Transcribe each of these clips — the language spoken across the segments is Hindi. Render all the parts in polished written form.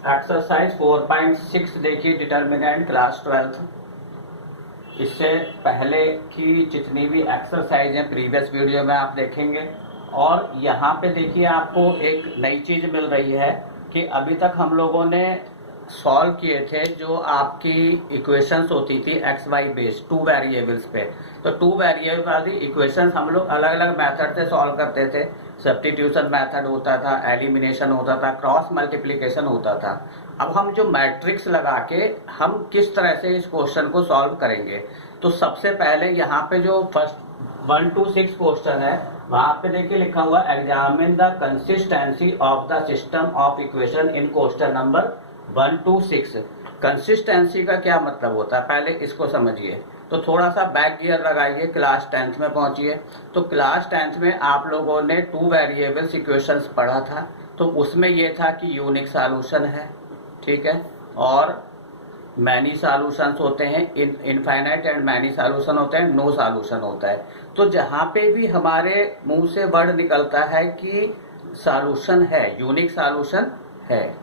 एक्सरसाइज 4.6 देखिए, डिटर्मिनेंट क्लास 12th। इससे पहले की जितनी भी एक्सरसाइज हैं प्रीवियस वीडियो में आप देखेंगे। और यहाँ पे देखिए आपको एक नई चीज़ मिल रही है कि अभी तक हम लोगों ने सॉल्व किए थे जो आपकी इक्वेशंस होती थी एक्स वाई बेस्ड 2 वेरिएबल्स पे। तो 2 वेरिएबल वाली इक्वेशंस हम लोग अलग अलग मेथड से सॉल्व करते थे। सब्स्टिट्यूशन मेथड होता था, एलिमिनेशन होता था, क्रॉस मल्टीप्लिकेशन होता था। अब हम जो मैट्रिक्स लगा के हम किस तरह से इस क्वेश्चन को सॉल्व करेंगे, तो सबसे पहले यहाँ पे जो फर्स्ट 1 to 6 क्वेश्चन है वहां पे देखिए लिखा हुआ examine the consistency of the system of equation in question number 1 to 6। Consistency का क्या मतलब होता है, पहले इसको समझिए। तो थोड़ा सा बैक गियर लगाइए, क्लास 10th में पहुंचिए। तो क्लास 10th में आप लोगों ने 2 वेरिएबल्स इक्वेशंस पढ़ा था। तो उसमें ये था कि यूनिक सॉल्यूशन है, ठीक है, और मैनी सॉल्यूशंस होते हैं, इनफाइनाइट एंड मैनी सॉल्यूशन होते हैं, नो सॉल्यूशन होता है। तो जहाँ पे भी हमारे मुंह से वर्ड निकलता है कि सॉल्यूशन है, यूनिक सॉल्यूशन है,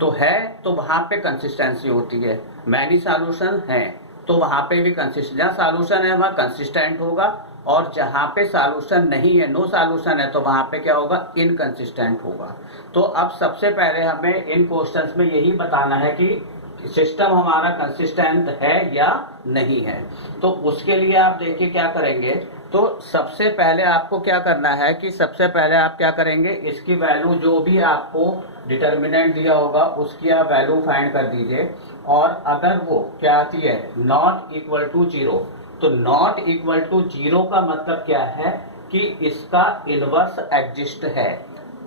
तो वहां पे कंसिस्टेंसी होती है। मैनी सॉल्यूशन है तो वहां पे भी कंसिस्टेंट, जहाँ सॉल्यूशन है वहां कंसिस्टेंट होगा, और जहां पे सॉल्यूशन नहीं है, नो सॉल्यूशन है, तो वहां पे क्या होगा, इनकंसिस्टेंट होगा। तो अब सबसे पहले हमें इन क्वेश्चंस में यही बताना है कि सिस्टम हमारा कंसिस्टेंट है या नहीं है। तो उसके लिए आप देखिए क्या करेंगे। तो सबसे पहले आपको क्या करना है कि सबसे पहले आप क्या करेंगे, इसकी वैल्यू जो भी आपको डिटर्मिनेंट दिया होगा उसकी आप वैल्यू फाइंड कर दीजिए। और अगर वो क्या आती है, नॉट इक्वल टू 0, तो नॉट इक्वल टू 0 का मतलब क्या है कि इसका इनवर्स एग्जिस्ट है।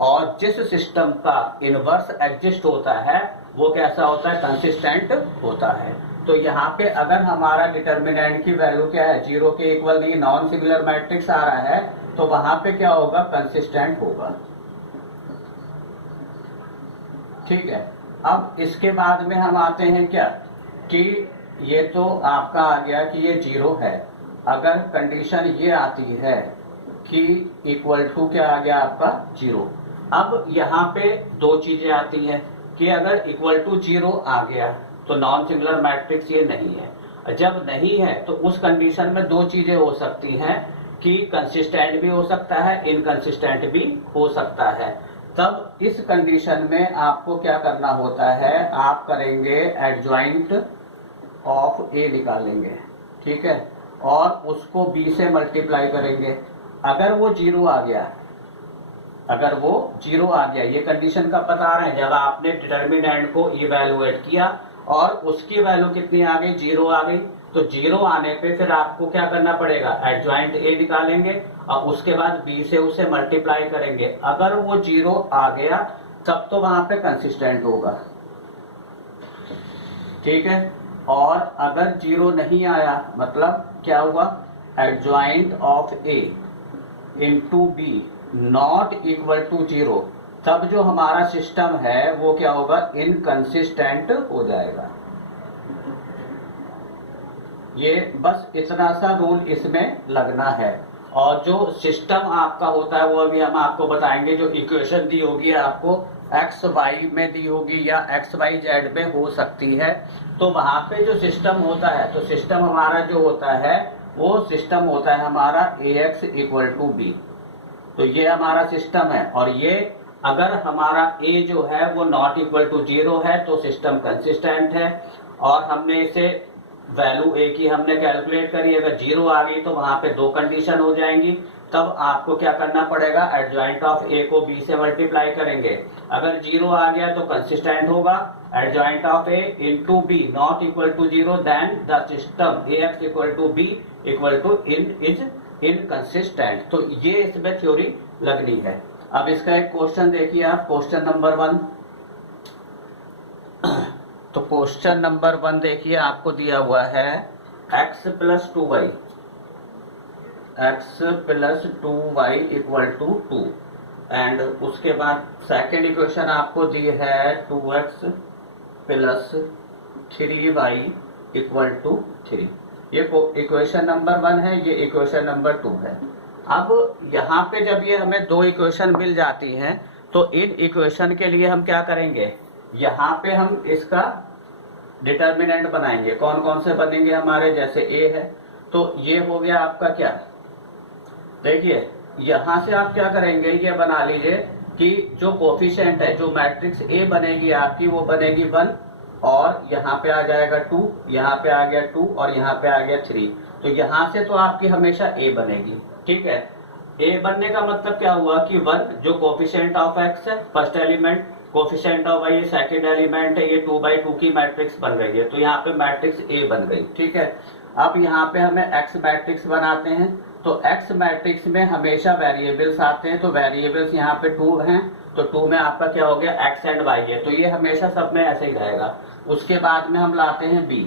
और जिस सिस्टम का इनवर्स एग्जिस्ट होता है वो कैसा होता है, कंसिस्टेंट होता है। तो यहाँ पे अगर हमारा डिटर्मिनेंट की वैल्यू क्या है, 0 के इक्वल नहीं, नॉन सिंगुलर मैट्रिक्स आ रहा है, तो वहां पे क्या होगा, कंसिस्टेंट होगा, ठीक है। अब इसके बाद में हम आते हैं क्या कि ये तो आपका आ गया कि ये 0 है। अगर कंडीशन ये आती है कि इक्वल टू क्या आ गया आपका 0। अब यहाँ पे दो चीजें आती हैं कि अगर इक्वल टू 0 आ गया तो नॉन सिंगुलर मैट्रिक्स ये नहीं है। जब नहीं है तो उस कंडीशन में दो चीजें हो सकती हैं कि कंसिस्टेंट भी हो सकता है, इनकंसिस्टेंट भी हो सकता है। तब इस कंडीशन में आपको क्या करना होता है, आप करेंगे एडजॉइंट ऑफ ए निकालेंगे, ठीक है, और उसको बी से मल्टीप्लाई करेंगे। अगर वो 0 आ गया, अगर वो 0 आ गया, ये कंडीशन का बता रहे हैं, जब आपने डिटर्मिनेंट को इवैल्यूएट किया और उसकी वैल्यू कितनी आ गई, 0 आ गई, तो 0 आने पे फिर आपको क्या करना पड़ेगा, एडजॉइंट ए निकालेंगे और उसके बाद बी से उसे मल्टीप्लाई करेंगे। अगर वो 0 आ गया तब तो वहां पे कंसिस्टेंट होगा, ठीक है। और अगर 0 नहीं आया मतलब क्या हुआ, adjoint of A into B not equal to 0, तब जो हमारा सिस्टम है वो क्या होगा, इनकंसिस्टेंट हो जाएगा। ये बस इतना सा रूल इसमें लगना है। और जो सिस्टम आपका होता है वो अभी हम आपको बताएंगे। जो इक्वेशन दी होगी आपको एक्स वाई में दी होगी या एक्स वाई जेड में हो सकती है, तो वहां पे जो सिस्टम होता है, तो सिस्टम हमारा जो होता है वो सिस्टम होता है हमारा ए एक्स इक्वल टू बी। तो ये हमारा सिस्टम है। और ये अगर हमारा ए जो है वो नॉट इक्वल टू 0 है तो सिस्टम कंसिस्टेंट है। और हमने इसे वैल्यू ए की हमने कैलकुलेट करी, अगर 0 आ गई तो वहां पे दो कंडीशन हो जाएंगी। तब आपको क्या करना पड़ेगा, एडजॉइंट ऑफ ए को बी से मल्टीप्लाई करेंगे। अगर 0 आ गया तो कंसिस्टेंट होगा, adjoint of A into B not equal to 0, then the system A X equal to B equal to is inconsistent. तो ये इसमें थ्योरी लगनी है। अब इसका एक क्वेश्चन देखिए आप, क्वेश्चन नंबर 1। तो क्वेश्चन नंबर 1 देखिए, आपको दिया हुआ है x plus 2y, x plus 2y equal to 2, and उसके बाद सेकेंड इक्वेशन आपको दी है 2x plus 3y equal to 3। ये इक्वेशन नंबर 1 है, ये इक्वेशन नंबर 2 है। अब यहाँ पे जब ये हमें दो इक्वेशन मिल जाती हैं तो इन इक्वेशन के लिए हम क्या करेंगे, यहाँ पे हम इसका डिटर्मिनेंट बनाएंगे। कौन कौन से बनेंगे हमारे, जैसे ए है तो ये हो गया आपका क्या, देखिए यहां से आप क्या करेंगे, ये बना लीजिए कि जो कोफिशिएंट है, जो मैट्रिक्स ए बनेगी आपकी वो बनेगी 1 और यहाँ पे आ जाएगा 2, यहाँ पे आ गया 2 और यहाँ पे आ गया 3। तो यहाँ से तो आपकी हमेशा ए बनेगी, ठीक है। ए बनने का मतलब क्या हुआ कि 1 जो कोफिशिएंट ऑफ एक्स है first element, coefficient of y second element है, ये 2/2 की मैट्रिक्स बन गई है, तो यहाँ पे मैट्रिक्स ए बन गई, ठीक है। अब यहाँ पे हमें एक्स मैट्रिक्स बनाते हैं, तो एक्स मैट्रिक्स में हमेशा वेरिएबल्स आते हैं, तो वेरिएबल्स यहाँ पे 2 हैं, तो 2 में आपका क्या हो गया एक्स एंड वाई है, तो ये हमेशा सब में ऐसे ही रहेगा। उसके बाद में हम लाते हैं बी,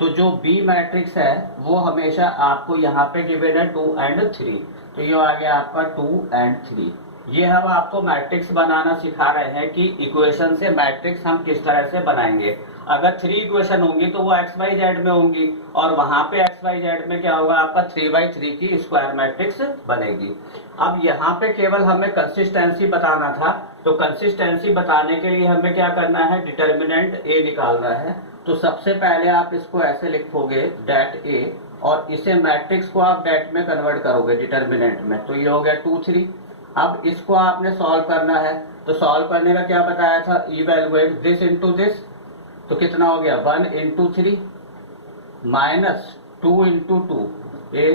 तो जो बी मैट्रिक्स है वो हमेशा आपको यहाँ पे गिवन है 2 और 3, तो ये आ गया आपका 2 और 3। ये हम आपको मैट्रिक्स बनाना सिखा रहे हैं कि इक्वेशन से मैट्रिक्स हम किस तरह से बनाएंगे। अगर 3 इक्वेशन होंगी तो वो एक्स वाई जेड में होंगी और वहां पे एक्स वाई जेड में क्या होगा आपका 3/3 की स्क्वायर मैट्रिक्स बनेगी। अब यहाँ पे केवल हमें कंसिस्टेंसी बताना था, तो कंसिस्टेंसी बताने के लिए हमें क्या करना है, डिटर्मिनेंट ए निकालना है। तो सबसे पहले आप इसको ऐसे लिखोगे डेट ए और इसे मैट्रिक्स को आप डेट में कन्वर्ट करोगे डिटर्मिनेंट में, तो ये हो गया 2 3। अब इसको आपने सॉल्व करना है, तो सॉल्व करने का क्या बताया था, इवेलुएट दिस इनटू दिस, तो कितना हो गया 1 into 3 minus 2 into 2 A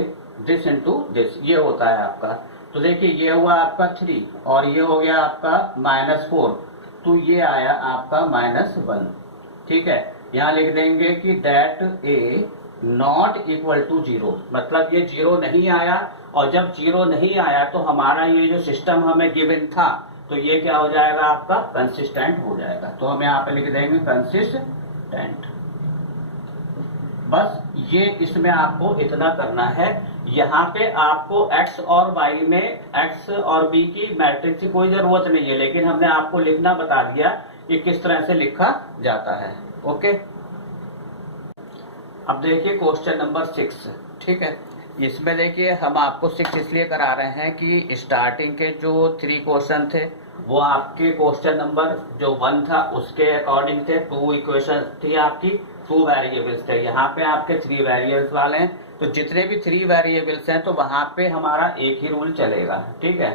this into this, ये होता है आपका। तो देखिए ये हुआ आपका 3 और ये हो गया आपका -4, तो ये आया आपका -1, ठीक है। यहाँ लिख देंगे कि det A not equal to 0, मतलब ये 0 नहीं आया, और जब 0 नहीं आया तो हमारा ये जो सिस्टम हमें गिवन था तो ये क्या हो जाएगा आपका कंसिस्टेंट हो जाएगा। तो हम यहाँ पे लिख देंगे कंसिस्टेंट। बस ये इसमें आपको इतना करना है। यहाँ पे आपको x और y में x और b की मैट्रिक्स की कोई जरूरत नहीं है, लेकिन हमने आपको लिखना बता दिया कि किस तरह से लिखा जाता है। ओके, अब देखिए क्वेश्चन नंबर 6, ठीक है। इसमें देखिए हम आपको 6 इसलिए करा रहे हैं कि स्टार्टिंग के जो 3 क्वेश्चन थे वो आपके क्वेश्चन नंबर जो 1 था उसके अकॉर्डिंग थे। 2 इक्वेशन थी आपकी, 2 वेरिएबल्स थे, यहाँ पे आपके 3 वेरिएबल्स वाले हैं, तो जितने भी 3 वेरिएबल्स हैं तो वहां पे हमारा एक ही रूल चलेगा, ठीक है।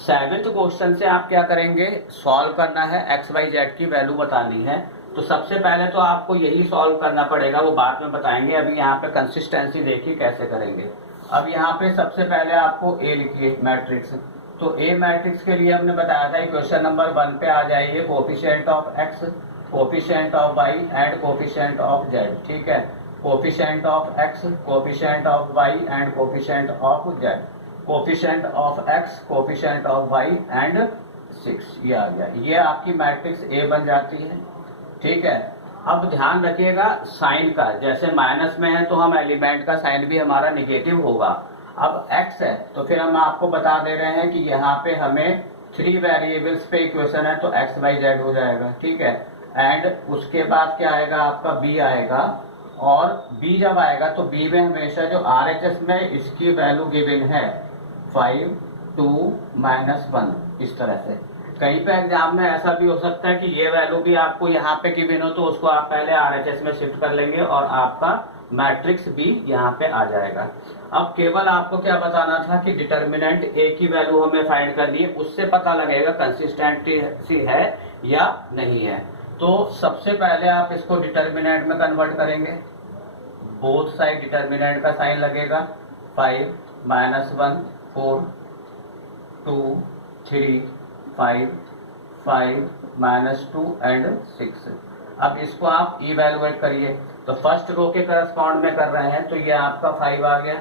7th क्वेश्चन से आप क्या करेंगे, सॉल्व करना है, एक्स वाई जेड की वैल्यू बतानी है। तो सबसे पहले तो आपको यही सॉल्व करना पड़ेगा, वो बाद में बताएंगे। अभी यहाँ पे कंसिस्टेंसी देखिए कैसे करेंगे। अब यहाँ पे सबसे पहले आपको ए लिखिए मैट्रिक्स, तो ए मैट्रिक्स के लिए हमने बताया था क्वेश्चन नंबर 1 पे आ जाइए, coefficient of x, coefficient of y and coefficient of z, ठीक है। Coefficient of x, coefficient of y and coefficient of z, coefficient of x, coefficient of y and 6, ये आ गया। ये आपकी मैट्रिक्स ए बन जाती है, ठीक है। अब ध्यान रखिएगा साइन का, जैसे माइनस में है तो हम एलिमेंट का साइन भी हमारा निगेटिव होगा। अब x है तो फिर हम आपको बता दे रहे हैं कि यहाँ पे हमें 3 वेरिएबल्स पे इक्वेशन है तो x y z हो जाएगा, ठीक है। एंड उसके बाद क्या आएगा आपका b आएगा, और b जब आएगा तो b में हमेशा जो RHS में इसकी वैल्यू गिवन है 5 2 -1, इस तरह से। कहीं पे एग्जाम में ऐसा भी हो सकता है कि ये वैल्यू भी आपको यहाँ पे गिवन हो, तो उसको आप पहले RHS में शिफ्ट कर लेंगे और आपका मैट्रिक्स भी यहाँ पे आ जाएगा। अब केवल आपको क्या बताना था कि डिटर्मिनेंट ए की वैल्यू हमें फाइंड करनी है, उससे पता लगेगा कंसिस्टेंसी है या नहीं है। तो सबसे पहले आप इसको डिटर्मिनेंट में कन्वर्ट करेंगे, बोथ साइड डिटर्मिनेंट का साइन लगेगा, 5 -1 4 2 3 5 5 -2 एंड 6। अब इसको आप इवेलुएट करिए, तो फर्स्ट रो के करस्पॉन्ड में कर रहे हैं तो ये आपका 5 आ गया,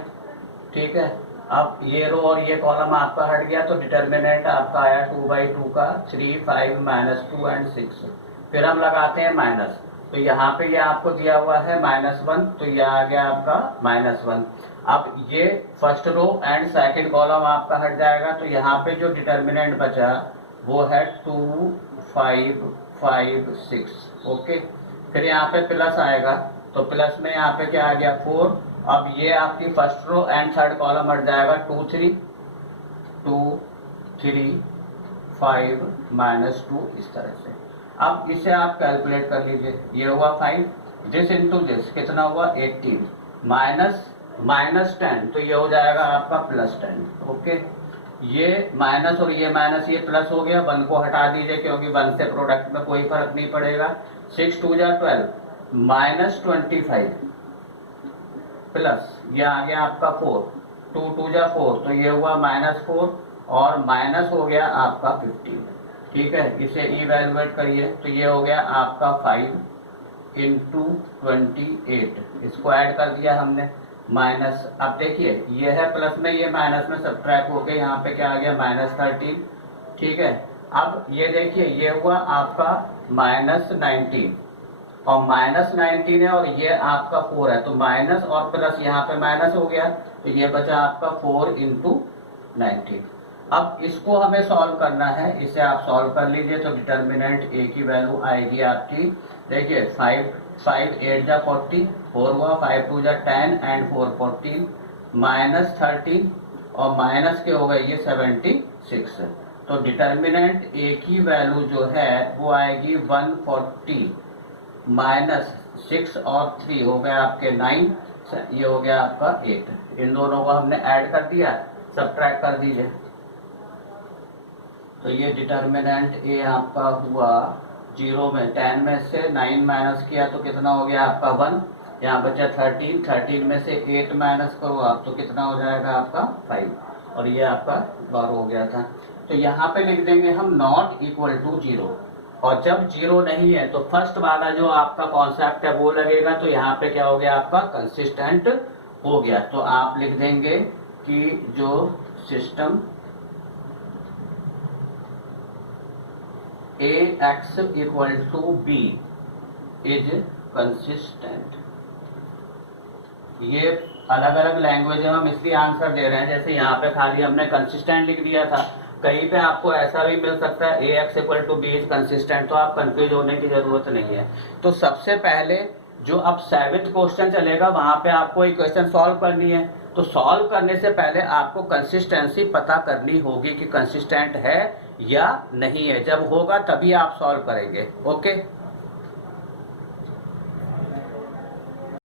ठीक है। अब ये रो और ये कॉलम आपका हट गया, तो डिटर्मिनेंट आपका आया 2/2 का 3 5 -2 एंड 6। फिर हम लगाते हैं माइनस, तो यहाँ पे ये आपको दिया हुआ है -1, तो ये आ गया आपका -1। अब ये first row and second column आपका हट जाएगा, तो यहाँ पे जो डिटर्मिनेंट बचा वो है 2 5 5 6, ओके। फिर यहाँ पे प्लस आएगा, तो प्लस में यहाँ पे क्या आ गया 4। अब ये आपकी first row and third column हट जाएगा 2 3 2 3 5 -2, इस तरह से। अब इसे आप कैलकुलेट कर लीजिए, ये हुआ 5, दिस इंटू दिस कितना हुआ 18, माइनस 10, तो ये हो जाएगा आपका +10। ओके, ये माइनस और ये माइनस, ये प्लस हो गया, 1 को हटा दीजिए क्योंकि 1 से प्रोडक्ट में कोई फर्क नहीं पड़ेगा। 6 2 जा 12 -25 प्लस ये आ गया आपका 4, 2 2 जा 4, तो ये हुआ -4 और माइनस हो गया आपका 15। ठीक है, इसे इवेलुएट करिए, तो ये हो गया आपका 5 इंटू 28, इसको ऐड कर दिया हमने माइनस। अब देखिए ये है प्लस में, ये माइनस में सब्ट्रैक्ट होके यहाँ पे क्या आ गया -13। ठीक है, अब ये देखिए ये हुआ आपका -19 और -19 है और ये आपका 4 है, तो माइनस और प्लस यहाँ पे माइनस हो गया, तो ये बचा आपका 4 इंटू 19। अब इसको हमें सॉल्व करना है, इसे आप सॉल्व कर लीजिए, तो डिटर्मिनेंट ए की वैल्यू आएगी आपकी, देखिए 5 8 जा 40, 4 हुआ, 5 2 जा 10 एंड 4 14, -13 और माइनस के हो गए ये 76। तो डिटर्मिनेंट ए की वैल्यू जो है वो आएगी 140 -6 और 3 हो गया आपके 9, ये हो गया आपका 8। इन दोनों को हमने ऐड कर दिया, सब्ट्रैक्ट कर दीजिए, तो ये डिटर्मिनेंट ए आपका हुआ 0 में 10 में से 9 माइनस किया तो कितना हो गया आपका 1, यहाँ बचा 13 में से 8 माइनस करो आप तो कितना हो जाएगा आपका 5, और ये आपका 12 हो गया था। तो यहाँ पे लिख देंगे हम नॉट इक्वल टू 0, और जब 0 नहीं है तो फर्स्ट वाला जो आपका कॉन्सेप्ट है वो लगेगा, तो यहाँ पे क्या हो गया आपका कंसिस्टेंट हो गया। तो आप लिख देंगे कि जो system AX equal to B is consistent. ये अलग अलग लैंग्वेज में हम इसलिए आंसर दे रहे हैं, जैसे यहाँ पे खाली हमने कंसिस्टेंट लिख दिया था, कहीं पे आपको ऐसा भी मिल सकता है AX equal to B is consistent, तो आप कंफ्यूज होने की जरूरत नहीं है। तो सबसे पहले जो अब 7th क्वेश्चन चलेगा वहां पे आपको इक्वेशन सॉल्व करनी है, तो सॉल्व करने से पहले आपको कंसिस्टेंसी पता करनी होगी कि कंसिस्टेंट है या नहीं है, जब होगा तभी आप सॉल्व करेंगे। ओके।